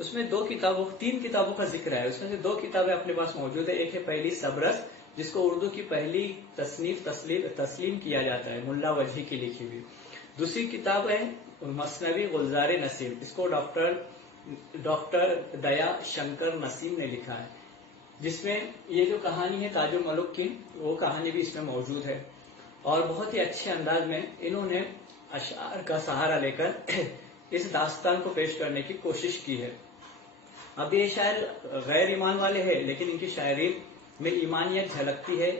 اس میں تین کتابوں کا ذکر ہے. اس میں سے 2 کتابیں اپنے پاس موجود ہے. ایک ہے پہلی سبرس، جس کو اردو کی پہلی تصنیف تسلیم کیا جاتا ہے، ملا وجہی کی لکھی ہوئی. دوسری کتاب ہے مثنوی گلزار نسیم، اس کو ڈاکٹر دیا شنکر نسیم نے لکھا ہے، جس میں یہ جو کہانی ہے تاج الملک کی، وہ کہانی بھی اس میں موجود ہے. اور بہت ہی اچھے انداز میں انہوں نے اشعار کا سہارا لے کر اس داستان کو پیش کرنے کی کوشش کی ہے. اب یہ شاعر غیر ایمان والے ہیں، لیکن ان کی شاعری میں ایمانیت جھلکتی ہے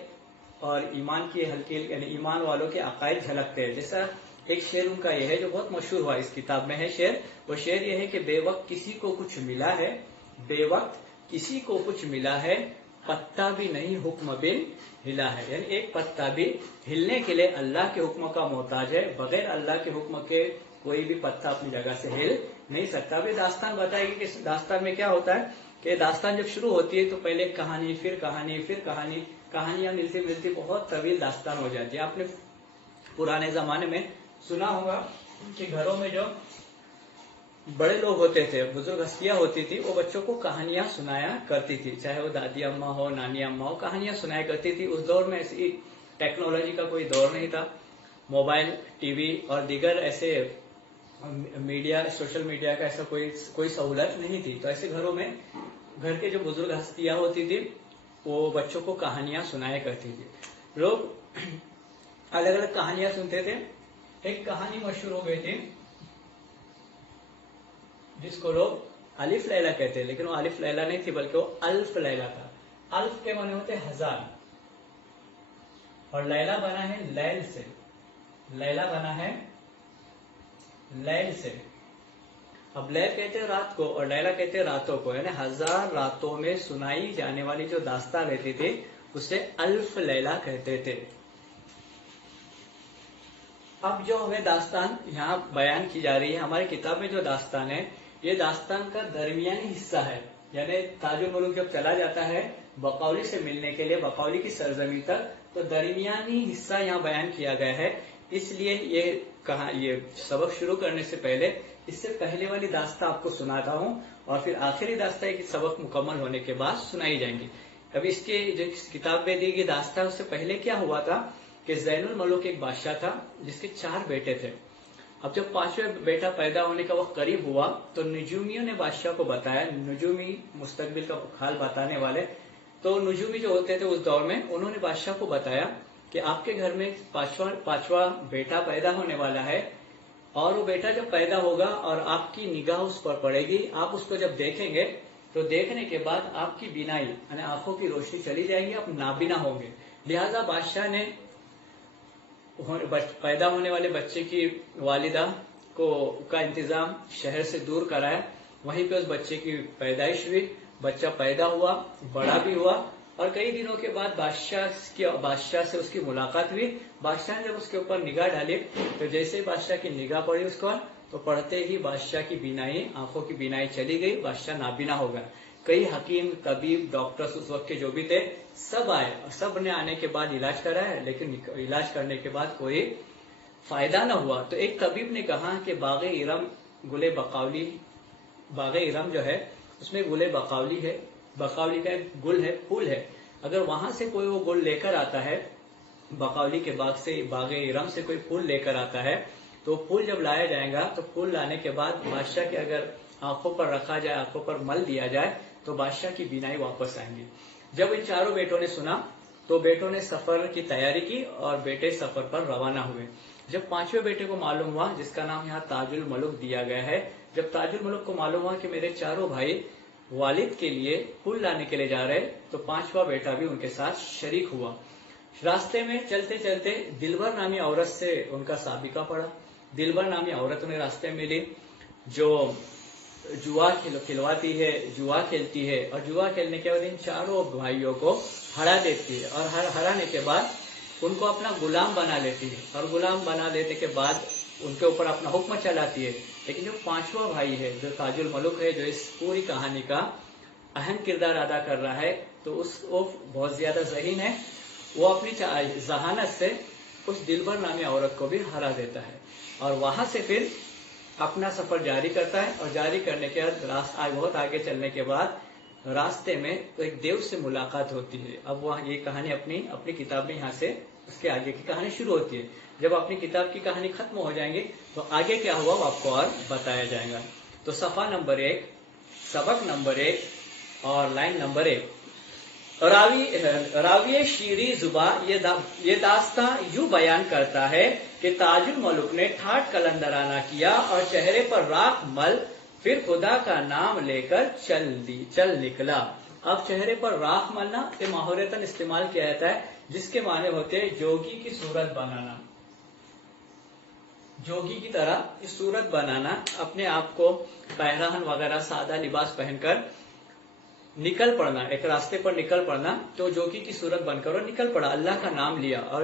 اور ایمان کی ہلکی یعنی ایمان والوں کے عقائد جھلکتے ہیں. جیسا ایک شعر ان کا یہ ہے جو بہت مشہور ہوا اس کتاب میں ہے شعر، وہ شعر یہ ہے کہ بے وقت کسی کو کچھ ملا ہے، بے وقت کسی کو کچھ ملا ہے، پتا بھی نہیں حکم بن ہلا ہے. یعنی ایک پتا بھی ہلنے کے لیے اللہ کے حکم کا محتاج ہے، بغیر اللہ کے حکم کے کوئی بھی پتا اپنی جگہ سے ہل نہیں سکتا. ابھی داستان بتائے گی کہ اس داستان میں کیا ہوتا ہے کہ داستان جب شروع ہوتی ہے تو پہلے کہانی، پھر کہانی، پھر کہانی، کہانیاں ملتی ملتی بہت طویل داستان ہو جاتی ہے. آپ نے پرانے زمانے میں سنا ہوگا کہ گھروں میں جو بڑے لوگ ہوتے تھے، بزرگ ہستیاں ہوتی تھی، وہ بچوں کو کہانیاں سنایا کرتی تھی، چاہے وہ دادی اماں ہو، نانی اماں ہو، کہانیاں سنایا کرتی تھی. اس دور میں ایسی ٹیکنالوجی کا کوئی دور نہیں تھا، موبائل، ٹی وی اور دیگر ایسے میڈیا، سوشل میڈیا کا ایسا کوئی سہولت نہیں تھی. تو ایسے گھروں میں گھر کے جو بزرگ ہستیاں ہوتی تھی وہ بچوں کو کہانیاں سنایا کرتی تھی. لوگ الگ الگ کہانیاں سنتے تھے. ایک کہانی مشہور ہو گئی تھی جس کو لوگ الف لیلا کہتے ہیں، لیکن وہ الف لیلا نہیں تھی بلکہ وہ الف لیلا تھا. الف کے معنی ہوتے 1000 اور لیلا بنا ہے لیل سے، لیلا بنا ہے لیل سے. اب لیل کہتے ہیں رات کو اور لیلا کہتے ہیں راتوں کو، یعنی 1000 راتوں میں سنائی جانے والی جو داستان رہتی تھی اسے الف لیلا کہتے تھے. اب جو ہمیں داستان یہاں بیان کی جا رہی ہے ہماری کتاب میں، جو داستان ہے یہ داستان کا درمیانی حصہ ہے. یعنی تاج الملک جب چلا جاتا ہے بقولی سے ملنے کے لیے بقولی کی سرزمین تک، تو درمیانی حصہ یہاں بیان کیا گیا ہے. اس لیے یہ سبق شروع کرنے سے پہلے اس سے پہلے والی داستان آپ کو سناتا ہوں اور پھر آخری داستان کی سبق مکمل ہونے کے بعد سنائی جائیں گی. اب اس کے جو کتاب میں دی گئی داستان، اس سے پہلے کیا ہوا تھا کہ زین الملوک ایک بادشاہ تھا جس کے 4 بیٹے تھے. اب جب 5واں بیٹا پیدا ہونے کا وقت قریب ہوا تو نجومیوں نے بادشاہ کو بتایا، نجومی مستقبل کا حال بتانے والے، تو نجومی جو ہوتے تھے اس دور میں، انہوں نے بادشاہ کو بتایا کہ آپ کے گھر میں 5واں بیٹا پیدا ہونے والا ہے، اور وہ بیٹا جب پیدا ہوگا اور آپ کی نگاہ اس پر پڑے گی، آپ اس کو جب دیکھیں گے تو دیکھنے کے بعد آپ کی بینائی یعنی آنکھوں کی روشنی چلی جائے گی، آپ نابینا ہوں گے. لہذا بادشاہ نے پیدا ہونے والے بچے کی والدہ کا انتظام شہر سے دور کرایا. وہیں پہ اس بچے کی پیدائش ہوئی، بچہ پیدا ہوا، بڑا بھی ہوا، اور کئی دنوں کے بعد بادشاہ سے اس کی ملاقات ہوئی. بادشاہ نے جب اس کے اوپر نگاہ ڈالی تو جیسے ہی بادشاہ کی نگاہ پڑی اس کو، تو پڑھتے ہی بادشاہ کی بینائی، آنکھوں کی بینائی چلی گئی، بادشاہ نابینا ہو گیا. کئی حکیم، طبیب، ڈاکٹرز اس وقت کے جو بھی تھے سب آئے، اور سب نے آنے کے بعد علاج کرایا، لیکن علاج کرنے کے بعد کوئی فائدہ نہ ہوا. تو ایک طبیب نے کہا کہ باغ ارم باغ ارم جو ہے اس میں گل بقاولی ہے، بقاولی کا ایک گل ہے، پھول ہے. اگر وہاں سے کوئی وہ گل لے کر آتا ہے، بقاولی کے باغ سے، باغ ارم سے کوئی پھول لے کر آتا ہے، تو پھول جب لایا جائے گا تو پھول لانے کے بعد بادشاہ کے اگر آنکھوں پر رکھا جائے، آنکھوں پر مل دیا جائے تو بادشاہ کی بینائی واپس آئیں گی. جب ان 4 بیٹوں نے سنا تو بیٹوں نے سفر کی تیاری کی اور بیٹے سفر پر روانہ ہوئے. جب 5ویں بیٹے کو معلوم ہوا، جس کا نام یہاں تاج الملک دیا گیا ہے، جب تاج الملک کو معلوم ہوا کہ میرے 4 بھائی والد کے لیے پھول لانے کے لیے جا رہے، تو 5واں بیٹا بھی ان کے ساتھ شریک ہوا. راستے میں چلتے چلتے دلبر نامی عورت سے ان کا سابقہ پڑا. دلبر نامی عورت انہیں راستے میں ملی جو جوا کھلواتی ہے، جوا کھیلتی ہے، اور جوا کھیلنے کے بعد ان 4 بھائیوں کو ہرا دیتی ہے، اور ہرانے کے بعد ان کو اپنا غلام بنا لیتی ہے، اور غلام بنا لینے کے بعد ان کے اوپر اپنا حکم چلاتی ہے. لیکن جو 5واں بھائی ہے جو تاج الملک ہے، جو اس پوری کہانی کا اہم کردار ادا کر رہا ہے، تو وہ بہت زیادہ ذہین ہے. وہ اپنی ذہانت سے اس دلبر نامی عورت کو بھی ہرا دیتا ہے، اور وہاں سے پھر اپنا سفر جاری کرتا ہے، اور جاری کرنے کے بعد بہت آگے چلنے کے بعد راستے میں تو ایک دیو سے ملاقات ہوتی ہے. اب وہاں یہ کہانی اپنی کتاب میں یہاں سے اس کے آگے کی کہانی شروع ہوتی ہے. جب اپنی کتاب کی کہانی ختم ہو جائیں گی تو آگے کیا ہوا وہ آپ کو اور بتایا جائے گا. تو صفحہ نمبر 1، سبق نمبر 1 اور لائن نمبر 1. راوی شیریں زباں یہ داستاں یوں بیان کرتا ہے کہ تاج الملک نے ٹھاٹ قلندرانہ کیا اور چہرے پر راکھ مل، پھر خدا کا نام لے کر چل نکلا. اب چہرے پر راکھ ملنا یہ محاورتاً استعمال کیا جاتا ہے، جس کے معنی ہوتے ہیں جوگی کی صورت بنانا، جوگی کی طرح صورت بنانا، اپنے آپ کو پیراہن وغیرہ سادہ لباس پہن کر نکل پڑنا، ایک راستے پر نکل پڑنا. تو جوگی کی صورت بن کر اور نکل پڑا، اللہ کا نام لیا. اور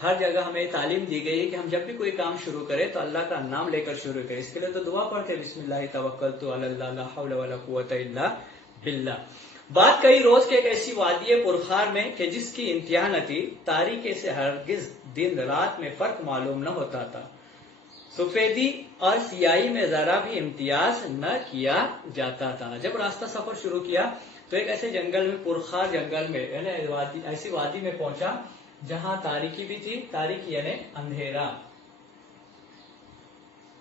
ہر جگہ ہمیں تعلیم دی گئی ہے کہ ہم جب بھی کوئی کام شروع کریں تو اللہ کا نام لے کر شروع کریں. اس کے لیے تو دعا پڑھتے بسم اللہ توکلت علی اللہ لا حول ولا قوت الا باللہ. بات کئی روز کے ایک ایسی وادی پرخار میں کہ جس کی انتہا نہ تھی، تاریکی سے ہرگز دن رات میں فرق معلوم نہ ہوتا تھا، سفیدی اور سیاہی میں ذرا بھی امتیاز نہ کیا جاتا تھا. جب راستہ سفر شروع کیا تو ایک ایسے جنگل میں، پرخار جنگل میں، یعنی ایسی وادی میں پہنچا جہاں تاریکی بھی تھی. تاریکی یعنی اندھیرا،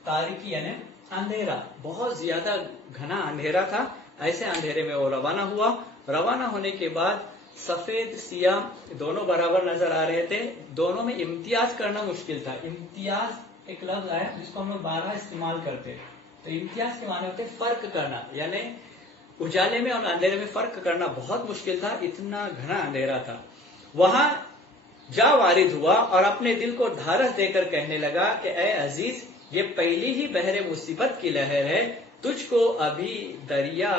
تاریکی یعنی اندھیرا، بہت زیادہ گھنا اندھیرا تھا. ایسے اندھیرے میں وہ روانہ ہوا. روانہ ہونے کے بعد سفید سیاہ دونوں برابر نظر آ رہے تھے. دونوں میں امتیاز کرنا مشکل تھا. امتیاز ایک لفظ ہے جس کو ہم لوگ بارہ استعمال کرتے. تو امتیاز کے معنی ہوتے فرق کرنا، یعنی اجالے میں اور اندھیرے میں فرق کرنا بہت مشکل تھا، اتنا گھنا اندھیرا تھا. وہاں جا وارد ہوا اور اپنے دل کو ڈھارس دے کر کہنے لگا کہ اے عزیز، یہ پہلی ہی بحر مصیبت کی لہر ہے، تجھ کو ابھی دریا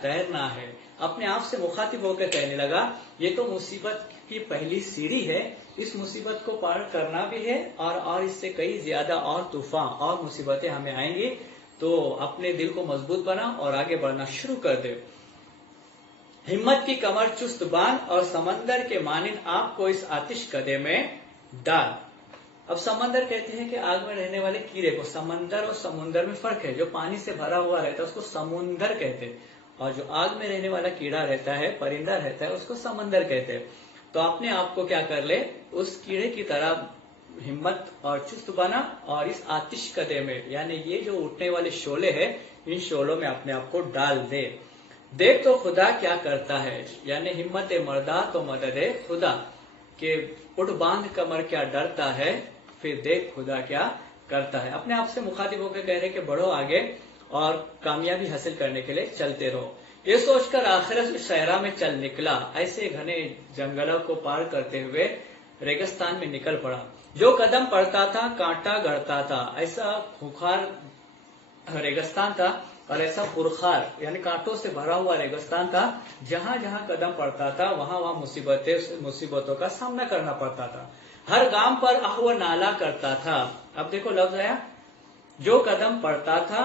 تیرنا ہے. اپنے آپ سے مخاطب ہو کر کہنے لگا یہ تو مصیبت کی پہلی سیڑھی ہے، اس مصیبت کو پار کرنا بھی ہے، اور اس سے کئی زیادہ اور طوفان اور مصیبتیں ہمیں آئیں گی. تو اپنے دل کو مضبوط بنا اور آگے بڑھنا شروع کر دے. ہمت کی کمر چست باندھ اور سمندر کے مانند آپ کو اس آتش کدے میں ڈال. اب سمندر کہتے ہیں کہ آگ میں رہنے والے کیڑے کو. سمندر اور سمندر میں فرق ہے. جو پانی سے بھرا ہوا رہتا ہے اس کو سمندر کہتے ہیں، اور جو آگ میں رہنے والا کیڑا رہتا ہے، پرندہ رہتا ہے، اس کو سمندر کہتے ہیں. تو اپنے آپ کو کیا کر لے، اس کیڑے کی طرح ہمت اور چست بنا، اور اس آتش کدے میں، یعنی یہ جو اٹھنے والے شعلے ہیں، ان شعلوں میں اپنے آپ کو ڈال دے. دیکھ تو خدا کیا کرتا ہے، یعنی ہمت مردہ تو مدد خدا، کہ اٹھ باندھ کمر کیا ڈرتا ہے، پھر دیکھ خدا کیا کرتا ہے. اپنے آپ سے مخاطب ہو کے کہہ رہے کہ بڑھو آگے اور کامیابی حاصل کرنے کے لیے چلتے رہو. یہ سوچ کر آخرت صحرا میں چل نکلا. ایسے گھنے جنگلوں کو پار کرتے ہوئے ریگستان میں نکل پڑا. جو قدم پڑتا تھا کانٹا گڑتا تھا. ایسا خوخار ریگستان تھا اور ایسا پرخار یعنی کانٹوں سے بھرا ہوا ریگستان تھا. جہاں جہاں قدم پڑتا تھا وہاں مصیبتوں کا سامنا کرنا پڑتا تھا. ہر گام پر آہ و نالا کرتا تھا. اب دیکھو لفظ آیا، جو قدم پڑتا تھا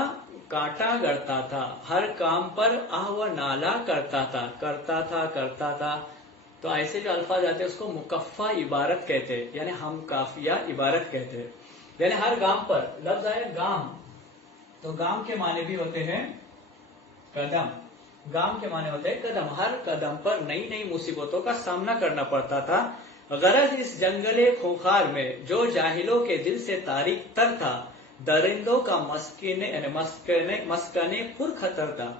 کانٹا گڑتا تھا، ہر کام پر آہ و نالا کرتا تھا. تو ایسے جو الفاظ آتے ہیں اس کو مکفہ عبارت کہتے ہیں، یعنی ہم کافیہ عبارت کہتے ہیں. یعنی ہر گام پر، لفظ آئے گام، تو گام کے معنی بھی ہوتے ہیں قدم. گام کے معنی ہوتے ہیں قدم. ہر قدم پر نئی نئی مصیبتوں کا سامنا کرنا پڑتا تھا. غرض اس جنگل خوخار میں جو جاہلوں کے دل سے تاریک تر تھا، درندوں کا مسکن پر خطر تھا.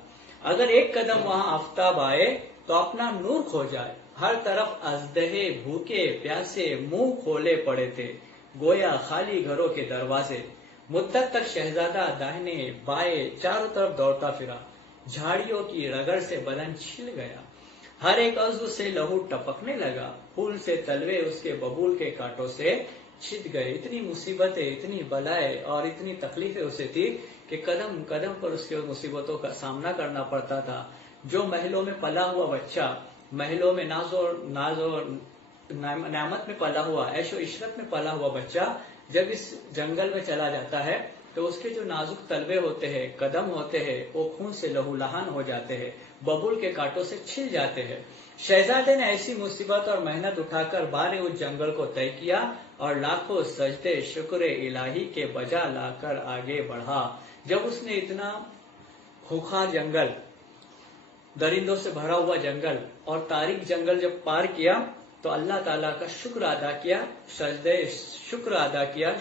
اگر ایک قدم وہاں آفتاب آئے تو اپنا نور کھو جائے. ہر طرف اژدہے بھوکے پیاسے منہ کھولے پڑے تھے، گویا خالی گھروں کے دروازے. مدت تک شہزادہ داہنے بائیں چاروں طرف دوڑتا پھرا. جھاڑیوں کی رگڑ سے بدن چھل گیا، ہر ایک عضو سے لہو ٹپکنے لگا. پھول سے تلوے اس کے ببول کے کانٹوں سے چھد گئے. اتنی مصیبتیں، اتنی بلائیں اور اتنی تکلیفیں اسے تھی کہ قدم قدم پر اس کے مصیبتوں کا سامنا کرنا پڑتا تھا. جو محلوں میں پلا ہوا بچہ، محلوں میں ناز و نعمت میں پلا ہوا، عیش و عشرت میں پلا ہوا بچہ جب اس جنگل میں چلا جاتا ہے تو اس کے جو نازک تلوے ہوتے ہیں، قدم ہوتے ہیں، وہ خون سے لہولہان ہو جاتے ہیں، ببول کے کانٹوں سے چھل جاتے ہیں۔ شہزادے نے ایسی مصیبت اور محنت اٹھا کر بارے اس جنگل کو طے کیا اور لاکھوں سجدے شکر الہی کے بجا لا کر آگے بڑھا۔ جب اس نے اتنا خوخار جنگل، درندوں سے بھرا ہوا جنگل اور تاریک جنگل جب پار کیا تو اللہ تعالیٰ کا شکر ادا کیا،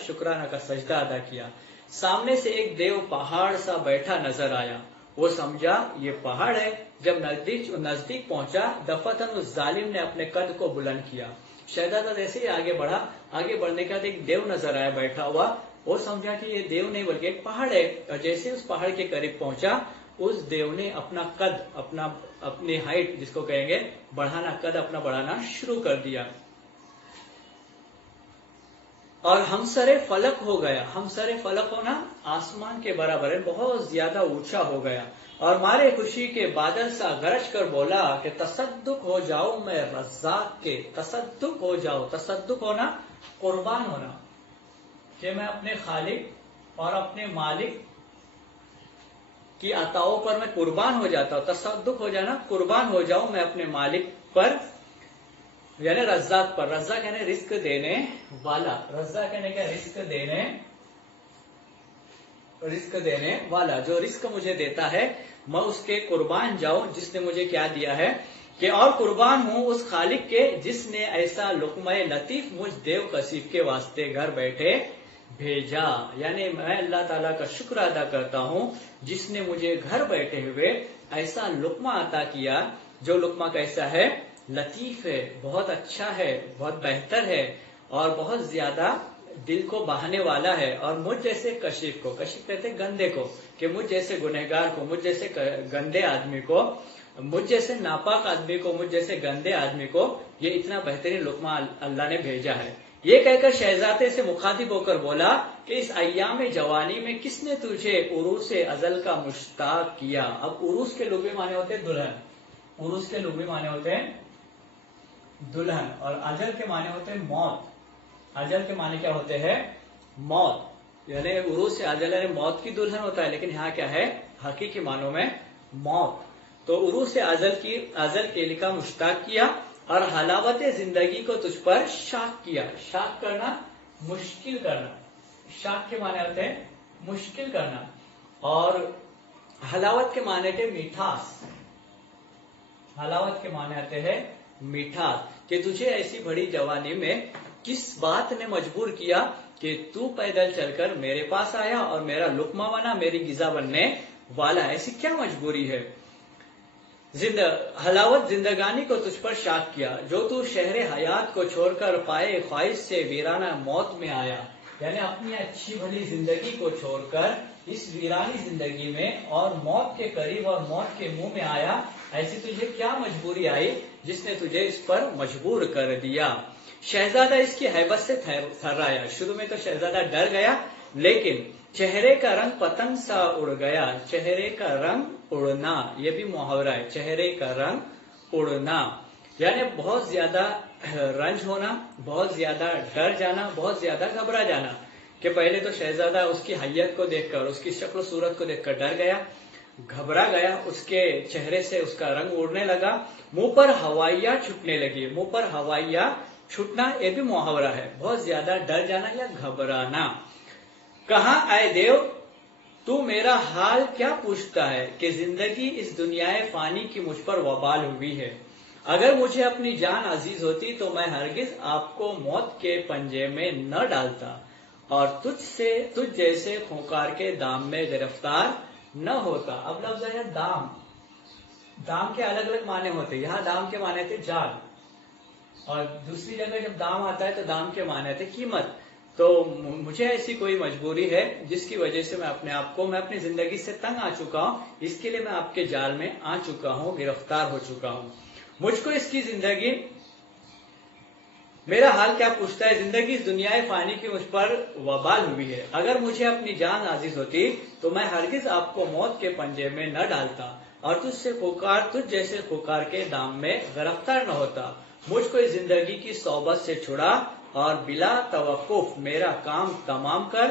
شکرانہ کا سجدہ ادا کیا۔ سامنے سے ایک دیو پہاڑ سا بیٹھا نظر آیا، وہ سمجھا یہ پہاڑ ہے۔ جب نزدیک پہنچا دفتن اس ظالم نے اپنے قد کو بلند کیا۔ شہزادہ جیسے ہی آگے بڑھا، آگے بڑھنے کے بعد ایک دیو نظر آیا بیٹھا ہوا، وہ سمجھا کہ یہ دیو نہیں بلکہ ایک پہاڑ ہے، اور جیسے اس پہاڑ کے قریب پہنچا اس دیو نے اپنا قد، اپنی ہائٹ جس کو کہیں گے بڑھانا، قد اپنا بڑھانا شروع کر دیا اور ہمسر فلک ہو گیا۔ ہمسر فلک ہونا آسمان کے برابر ہے، بہت زیادہ اونچا ہو گیا، اور مارے خوشی کے بادل سا گرج کر بولا کہ تصدق ہو جاؤ میں رزاق کے، تصدق ہو جاؤ، تصدق ہونا قربان ہونا، کہ میں اپنے خالق اور اپنے مالک کی عطاؤں پر میں قربان ہو جاتا ہوں۔ تصدق ہو جانا، قربان ہو جاؤں میں اپنے مالک پر، یعنی رزاق پر۔ رزاق یعنی رزق دینے والا، رزاق یعنی کیا؟ رزق دینے والا، جو رزق مجھے دیتا ہے میں اس کے قربان جاؤں جس نے مجھے کیا دیا ہے، کہ اور قربان ہوں اس خالق کے جس نے ایسا لقمہ لطیف مجھ دیو کسیف کے واسطے گھر بیٹھے بھیجا۔ یعنی میں اللہ تعالیٰ کا شکر ادا کرتا ہوں جس نے مجھے گھر بیٹھے ہوئے ایسا لقمہ عطا کیا، جو لقمہ کیسا ہے؟ لطیف ہے، بہت اچھا ہے، بہت بہتر ہے، اور بہت زیادہ دل کو بہانے والا ہے۔ اور مجھ جیسے کشیف کو، کشیف کہتے ہیں گندے کو، کہ مجھ جیسے گنہگار کو، مجھ جیسے گندے آدمی کو، مجھ جیسے ناپاک آدمی کو، مجھ جیسے گندے آدمی کو یہ اتنا بہترین لقمہ اللہ نے بھیجا ہے۔ یہ کہہ کر شہزادے سے مخاطب ہو کر بولا کہ اس ایام جوانی میں کس نے تجھے عروس ازل کا مشتاق کیا؟ اب عروس کے لغوی معنی ہوتے ہیں دلہن، عروس کے لغوی معنی ہوتے ہیں دلہن، اور اجل کے معنی ہوتے ہیں موت۔ اجل کے معنی کیا ہوتے ہیں؟ موت، یعنی عروس اجل یعنی موت کی دلہن ہوتا ہے، لیکن یہاں کیا ہے؟ حقیقی معنوں میں موت۔ تو عروس ازل کے لکھا مشتاق کیا اور حلاوت زندگی کو تجھ پر شاق کیا۔ شاق کرنا، مشکل کرنا، شاق کے معنی ہوتے ہیں مشکل کرنا، اور حلاوت کے معنی کے میٹھاس، حلاوت کے معنی آتے ہیں میٹھاس، کہ تجھے ایسی بڑی جوانی میں کس بات نے مجبور کیا کہ تو پیدل چل کر میرے پاس آیا اور میرا لقمہ بنا، میری غذا بننے والا، ایسی کیا مجبوری ہے؟ حلاوت زندگانی کو تجھ پر شاق کیا، جو تو شہر حیات کو چھوڑ کر پائے خواہش سے ویرانہ موت میں آیا۔ یعنی اپنی اچھی بھلی زندگی کو چھوڑ کر اس ویرانی زندگی میں اور موت کے قریب اور موت کے منہ میں آیا، ایسی تجھے کیا مجبوری آئی جس نے تجھے اس پر مجبور کر دیا؟ شہزادہ اس کی ہیبت سے تھرایا۔ شروع میں تو شہزادہ ڈر گیا، لیکن چہرے کا رنگ پتنگ سا اڑ گیا۔ چہرے کا رنگ اڑنا، یہ بھی محاورہ ہے، چہرے کا رنگ اڑنا، یعنی بہت زیادہ رنج ہونا، بہت زیادہ ڈر جانا، بہت زیادہ گھبرا جانا، کہ پہلے تو شہزادہ اس کی حیت کو دیکھ کر، اس کی شکل و صورت کو دیکھ کر ڈر گیا، گھبرا گیا، اس کے چہرے سے اس کا رنگ اڑنے لگا، منہ پر ہوائیاں چھٹنے لگی۔ منہ پر ہوائیاں چھٹنا یہ بھی محاورہ ہے، بہت زیادہ ڈر جانا یا گھبرانا۔ کہاں اے دیو تو میرا حال کیا پوچھتا ہے کہ زندگی اس دنیا فانی کی مجھ پر وبال ہوئی ہے۔ اگر مجھے اپنی جان عزیز ہوتی تو میں ہرگز آپ کو موت کے پنجے میں نہ ڈالتا اور تجھ جیسے خونخوار کے دام میں گرفتار نہ ہوتا۔ اب لفظ ہے دام، دام کے الگ الگ معنی ہوتے ہیں، یہاں دام کے معنی تھے جال، اور دوسری جگہ جب دام آتا ہے تو دام کے معنی تھے قیمت۔ تو مجھے ایسی کوئی مجبوری ہے جس کی وجہ سے میں اپنے آپ کو، میں اپنی زندگی سے تنگ آ چکا ہوں، اس کے لیے میں آپ کے جال میں آ چکا ہوں، گرفتار ہو چکا ہوں۔ مجھ کو اس کی زندگی، میرا حال کیا پوچھتا ہے، زندگی اس دنیا فانی کی مجھ پر وبال ہوئی ہے۔ اگر مجھے اپنی جان عزیز ہوتی تو میں ہرگز آپ کو موت کے پنجے میں نہ ڈالتا اور تجھ جیسے خونخوار کے دام میں گرفتار نہ ہوتا۔ مجھ کو اس زندگی کی صحبت سے چھڑا اور بلا توقف میرا کام تمام کر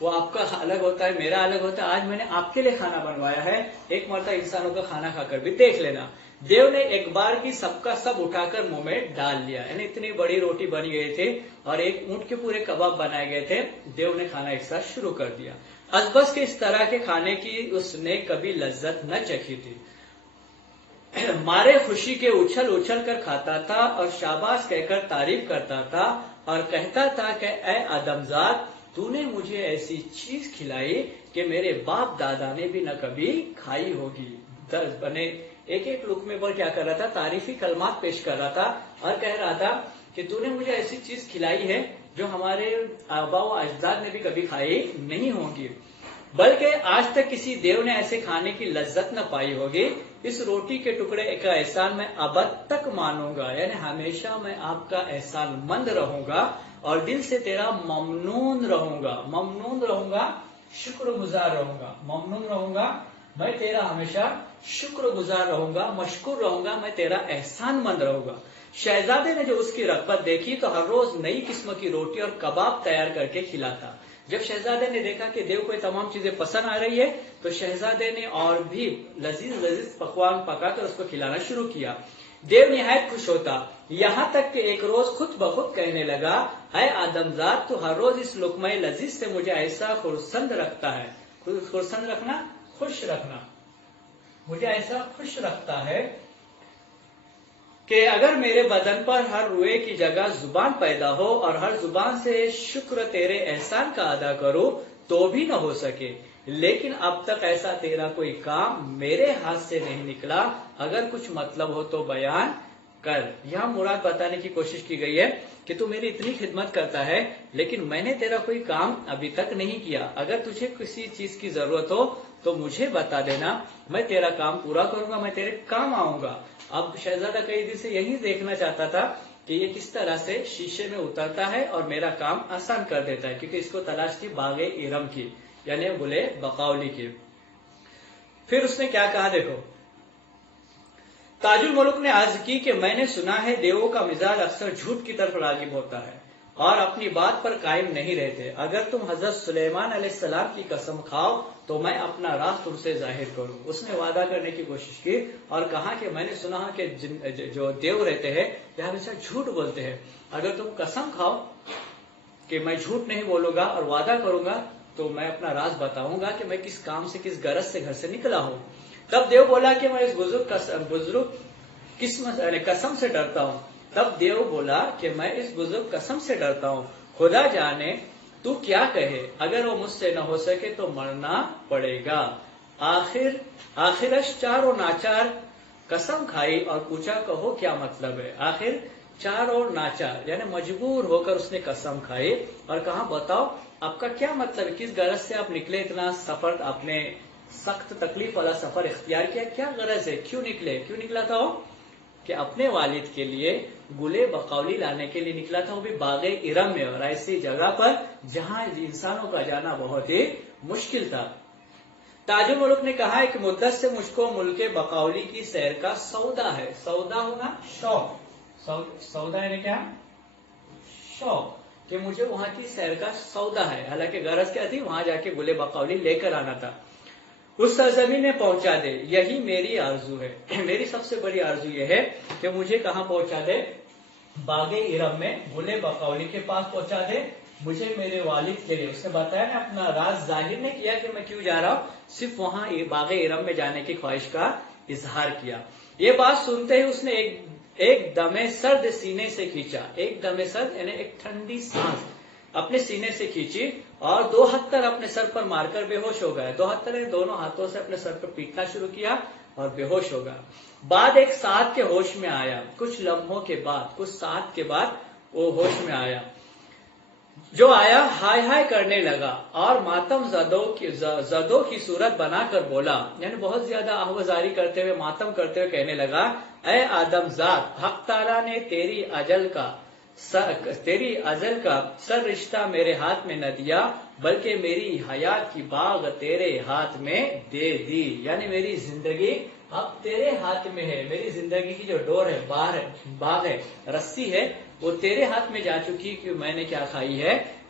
وہ آپ کا الگ ہوتا ہے، میرا الگ ہوتا ہے. آج میں نے آپ کے لیے کھانا بنوایا ہے، ایک مرتبہ انسانوں کا کھانا کھا کر بھی دیکھ لینا. دیو نے ایک بار کی سب کا سب اٹھا کر منہ میں ڈال لیا. یعنی اتنی بڑی روٹی بنی گئی تھی اور ایک اونٹ کے پورے کباب بنائے گئے تھے. دیو نے کھانا ایک ساتھ شروع کر دیا. ازبس کے اس طرح کے کھانے کی اس نے کبھی لذت نہ چکھی تھی. مارے خوشی کے اچھل اچھل کر کھاتا تھا اور شاباش کہہ کر تعریف کرتا تھا اور کہتا تھا کہ اے آدمزاد، تو نے مجھے ایسی چیز کھلائی کہ میرے باپ دادا نے بھی نہ کبھی کھائی ہوگی. بنے ایک ایک لقمے پر کیا کر رہا تھا؟ تعریفی کلمات پیش کر رہا تھا اور کہہ رہا تھا کہ تو نے مجھے ایسی چیز کھلائی ہے جو ہمارے آبا و اجداد نے بھی کبھی کھائی نہیں ہوگی، بلکہ آج تک کسی دیو نے ایسے کھانے کی لذت نہ پائی ہوگی. اس روٹی کے ٹکڑے کا احسان میں ابد تک مانوں گا، یعنی ہمیشہ میں آپ کا احسان مند رہوں گا اور دل سے تیرا ممنون رہوں گا. ممنون رہوں گا، شکر گزار رہوں گا. ممنون رہوں گا، میں تیرا ہمیشہ شکر گزار رہوں گا، مشکور رہوں گا، میں تیرا احسان مند رہوں گا. شہزادے نے جو اس کی رغبت دیکھی تو ہر روز نئی قسم کی روٹی اور کباب تیار کر کے کھلاتا. جب شہزادے نے دیکھا کہ دیو کو یہ تمام چیزیں پسند آ رہی ہے تو شہزادے نے اور بھی لذیذ لذیذ پکوان پکا کر اس کو کھلانا شروع کیا. دیو نہایت خوش ہوتا، یہاں تک کہ ایک روز خود بخود کہنے لگا، اے آدمزاد، تو ہر روز اس لقمہ لذیذ سے مجھے ایسا خرسند رکھتا ہے. خرسند رکھنا، خوش رکھنا، مجھے ایسا خوش رکھتا ہے کہ اگر میرے بدن پر ہر روئے کی جگہ زبان پیدا ہو اور ہر زبان سے شکر تیرے احسان کا ادا کرو تو بھی نہ ہو سکے. لیکن اب تک ایسا تیرا کوئی کام میرے ہاتھ سے نہیں نکلا، اگر کچھ مطلب ہو تو بیان کر. یہاں مراد بتانے کی کوشش کی گئی ہے کہ تو میری اتنی خدمت کرتا ہے لیکن میں نے تیرا کوئی کام ابھی تک نہیں کیا. اگر تجھے کسی چیز کی ضرورت ہو تو مجھے بتا دینا، میں تیرا کام پورا کروں گا، میں تیرے کام آؤں گا. اب شہزادہ کئی دن سے یہی دیکھنا چاہتا تھا کہ یہ کس طرح سے شیشے میں اترتا ہے اور میرا کام آسان کر دیتا ہے، کیونکہ اس کو تلاش تھی باغ ارم کی، یعنی گلے بقاولی کی. پھر اس نے کیا کہا دیکھو. تاج الملک نے عرض کی کہ میں نے سنا ہے دیووں کا مزاج اکثر جھوٹ کی طرف راغب ہوتا ہے اور اپنی بات پر قائم نہیں رہتے. اگر تم حضرت سلیمان علیہ السلام کی قسم کھاؤ تو میں اپنا راز تم سے ظاہر کروں. اس نے وعدہ کرنے کی کوشش کی اور کہا کہ میں نے سنا کہ جو دیو رہتے ہیں یہ ہمیشہ جھوٹ بولتے ہیں. اگر تم قسم کھاؤ کہ میں جھوٹ نہیں بولوں گا اور وعدہ کروں گا تو میں اپنا راز بتاؤں گا کہ میں کس کام سے، کس غرض سے گھر سے نکلا ہوں. تب دیو بولا کہ میں اس بزرگ قسم سے ڈرتا ہوں. تب دیو بولا کہ میں اس بزرگ قسم سے ڈرتا ہوں، خدا جانے تو کیا کہے، اگر وہ مجھ سے نہ ہو سکے تو مرنا پڑے گا. آخرش چار و ناچار قسم کھائی اور پوچھا کہو کیا مطلب ہے. آخر چار اور ناچار یعنی مجبور ہو کر اس نے قسم کھائی اور کہا بتاؤ آپ کا کیا مطلب ہے، کس غرض سے آپ نکلے، اتنا سفر آپ نے سخت تکلیف والا سفر اختیار کیا، کیا غرض ہے، کیوں نکلے، کیوں نکلا تھا وہ؟ کہ اپنے والد کے لیے گلے بقولی لانے کے لیے نکلا تھا، وہ بھی باغ ارم میں اور ایسی جگہ پر جہاں انسانوں کا جانا بہت ہی مشکل تھا. تاج الملک نے کہا ایک مدت سے مجھ کو ملک بقولی کی سیر کا سودا ہے. سودا ہوگا شوق، سودا یعنی کیا؟ شوق، کہ مجھے وہاں کی سیر کا سودا ہے. حالانکہ غرض کیا تھی؟ وہاں جا کے گلے بقولی لے کر آنا تھا. اس سرزمین میں پہنچا دے، یہی میری آرزو ہے. میری سب سے بڑی آرزو یہ ہے کہ مجھے کہاں پہنچا دے؟ باغ ارم میں گلے بقولی کے پاس پہنچا دے. مجھے میرے والد کے لیے، اس نے بتایا نا اپنا راز ظاہر نہیں کیا کہ میں کیوں جا رہا ہوں، صرف وہاں باغ ارم میں جانے کی خواہش کا اظہار کیا. یہ بات سنتے ہی اس نے ایک دم سرد سینے سے کھینچا. ایک دم سرد یعنی ایک ٹھنڈی سانس اپنے سینے سے کھینچی اور 2 ہتھر اپنے سر پر مار کر بے ہوش ہو گئے. 2 ہتھر دونوں ہاتھوں سے اپنے سر پر پیٹنا شروع کیا اور بے ہوش ہو گیا. بعد ایک ساتھ کے ہوش میں آیا. کچھ لمحوں کے بعد، کچھ ساتھ کے بعد وہ ہوش میں آیا. جو آیا ہائے ہائے کرنے لگا اور ماتم زدوں کی صورت بنا کر بولا، یعنی بہت زیادہ آہوازاری کرتے ہوئے، ماتم کرتے ہوئے کہنے لگا، اے آدم ذات، حق تعالیٰ نے تیری اجل کا سر رشتہ میرے ہاتھ میں نہ دیا بلکہ میری حیات کی باغ تیرے ہاتھ میں دے دی. یعنی میری زندگی اب تیرے ہاتھ میں ہے. میری زندگی کی جو ڈور ہے، باغ ہے، رسی ہے، وہ تیرے ہاتھ میں جا چکی کہ میں نے کیا کھائی ہے؟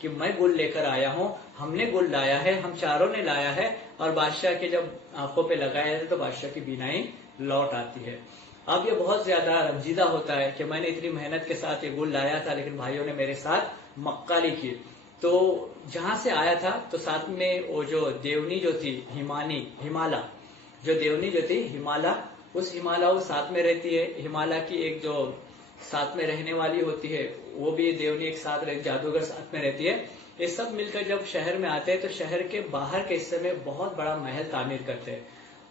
کہ میں گل لے کر آیا ہوں، ہم نے گل لایا ہے، ہم چاروں نے لایا ہے، اور بادشاہ کے جب آنکھوں پہ لگایا ہے تو بادشاہ کی بینائی لوٹ آتی ہے۔ اب یہ بہت زیادہ رنجیدہ ہوتا ہے کہ میں نے اتنی محنت کے ساتھ یہ گل لایا تھا، لیکن بھائیوں نے میرے ساتھ مکاری کی۔ تو جہاں سے آیا تھا تو ساتھ میں وہ جو دیونی جو تھی ہمالا، جو دیونی جو تھی ہمالا، اس ہمالا وہ ساتھ میں رہتی ہے۔ ہمالا کی ایک جو ساتھ میں رہنے والی ہوتی ہے وہ بھی دیونی ایک ساتھ جادوگر ساتھ میں رہتی ہے۔ یہ سب مل کر جب شہر میں آتے ہیں تو شہر کے باہر کے حصے میں بہت بڑا محل تعمیر کرتے ہیں،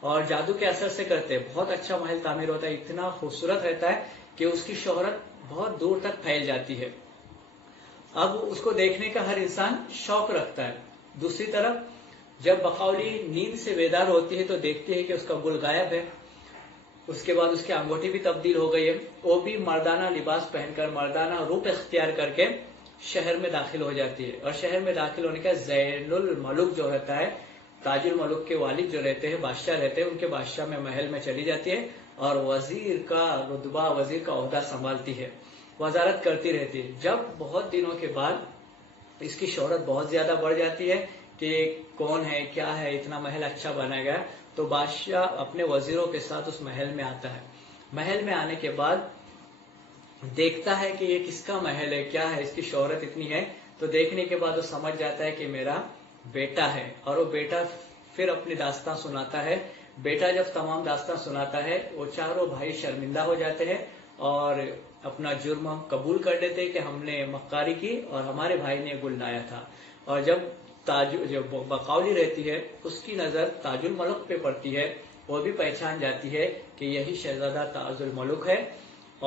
اور جادو کے اثر سے کرتے ہیں۔ بہت اچھا محل تعمیر ہوتا ہے، اتنا خوبصورت رہتا ہے کہ اس کی شہرت بہت دور تک پھیل جاتی ہے۔ اب اس کو دیکھنے کا ہر انسان شوق رکھتا ہے۔ دوسری طرف جب بقاؤلی نیند سے بیدار ہوتی ہے تو دیکھتی ہے کہ اس کا گل غائب ہے۔ اس کے بعد اس کی انگوٹھی بھی تبدیل ہو گئی ہے، وہ بھی مردانہ لباس پہن کر، مردانہ روپ اختیار کر کے شہر میں داخل ہو جاتی ہے۔ اور شہر میں داخل ہونے کا زین الملک جو رہتا ہے، تاج الملک کے والد جو رہتے ہیں، بادشاہ رہتے ہیں، ان کے بادشاہ میں محل میں چلی جاتی ہے اور وزیر کا رتبہ، وزیر کا عہدہ سنبھالتی ہے، وزارت کرتی رہتی ہے۔ جب بہت دنوں کے بعد اس کی شہرت بہت زیادہ بڑھ جاتی ہے کہ کون ہے، کیا ہے، اتنا محل اچھا بنایا گیا، تو بادشاہ اپنے وزیروں کے ساتھ اس محل میں آتا ہے۔ محل میں آنے کے بعد دیکھتا ہے کہ یہ کس کا محل ہے، کیا ہے، اس کی شہرت اتنی ہے، تو دیکھنے کے بعد وہ سمجھ جاتا ہے کہ میرا بیٹا ہے، اور وہ بیٹا پھر اپنی داستان سناتا ہے۔ بیٹا جب تمام داستان سناتا ہے، وہ چاروں بھائی شرمندہ ہو جاتے ہیں اور اپنا جرم قبول کر لیتے ہیں کہ ہم نے مکاری کی اور ہمارے بھائی نے گل لایا تھا۔ اور جب جو بقاؤلی رہتی ہے اس کی نظر تاج الملک پہ پڑتی ہے، وہ بھی پہچان جاتی ہے کہ یہی شہزادہ تاج الملک ہے،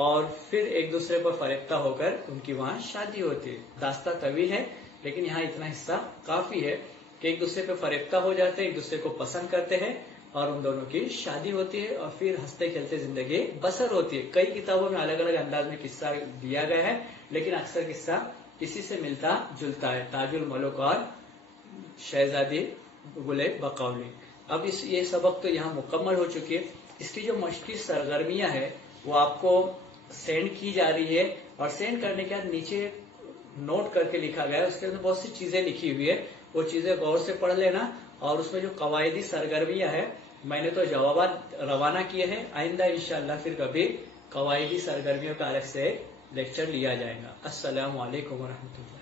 اور پھر ایک دوسرے پر فریفتہ ہو کر ان کی وہاں شادی ہوتی ہے۔ داستان طویل ہے لیکن یہاں اتنا حصہ کافی ہے کہ ایک دوسرے پہ فریفتہ ہو جاتے ہیں، ایک دوسرے کو پسند کرتے ہیں، اور ان دونوں کی شادی ہوتی ہے، اور پھر ہنستے کھیلتے زندگی بسر ہوتی ہے۔ کئی کتابوں میں الگ الگ انداز میں قصہ دیا گیا ہے، لیکن اکثر قصہ کسی سے ملتا جلتا ہے، تاج الملک اور شہزادی گل بقاؤلی۔ اب یہ سبق تو یہاں مکمل ہو چکی ہے۔ اس کی جو مشقی سرگرمیاں ہیں وہ آپ کو سینڈ کی جا رہی ہے، اور سینڈ کرنے کے بعد نیچے نوٹ کر کے لکھا گیا ہے، اس کے اندر بہت سی چیزیں لکھی ہوئی ہے، وہ چیزیں غور سے پڑھ لینا، اور اس میں جو قواعدی سرگرمیاں ہیں میں نے تو جوابات روانہ کیے ہیں، آئندہ انشاءاللہ پھر کبھی قواعدی سرگرمیوں کا الگ سے لیکچر لیا جائے گا۔ السلام علیکم ورحمۃ اللہ۔